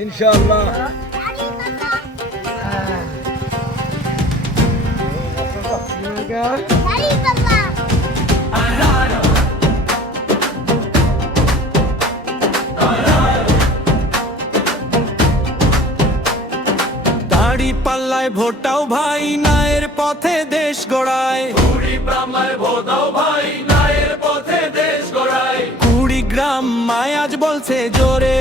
ইনশাআল্লাহ। দাড়ি পাল্লায় ভোটাও ভাই, নায়ের পথে দেশ গড়ায়। কুড়িগ্রামায় ভোটাও ভাই, নায়ের পথে দেশ গড়ায়। কুড়িগ্রাম মায়াজ বলছে জোরে,